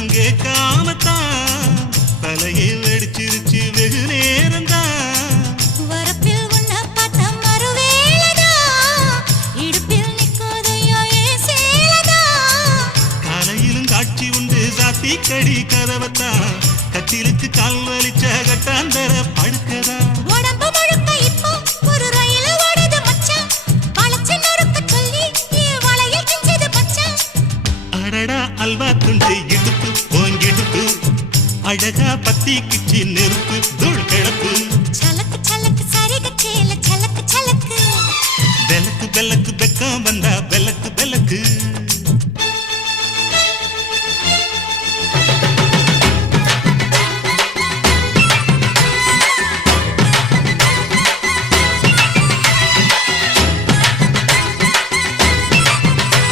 மெட்டி சத்தம் கேட்காமத்தான் தலையை வெடிச்சிருச்சு வெகு நேரம்தான். வரப்பில் உன்னை பார்த்த மறுவேளைதா, இடுப்பில் நிற்குதையோ என் சேலைதா. காலையிலும் காட்சி உண்டு சாத்தி கடி கதவத்தான். கட்டிலுக்கு கால் வலிச்ச கட்டாந்தர அல்வா துண்டு இடுப்பு ஓங்கிடுப்பு. அழகா பத்தி கிச்சி நெருப்பு தூள் சலக்கு பெலக்கு பெலக்கு பெக்கம் வந்தா பெலக்கு பெலக்கு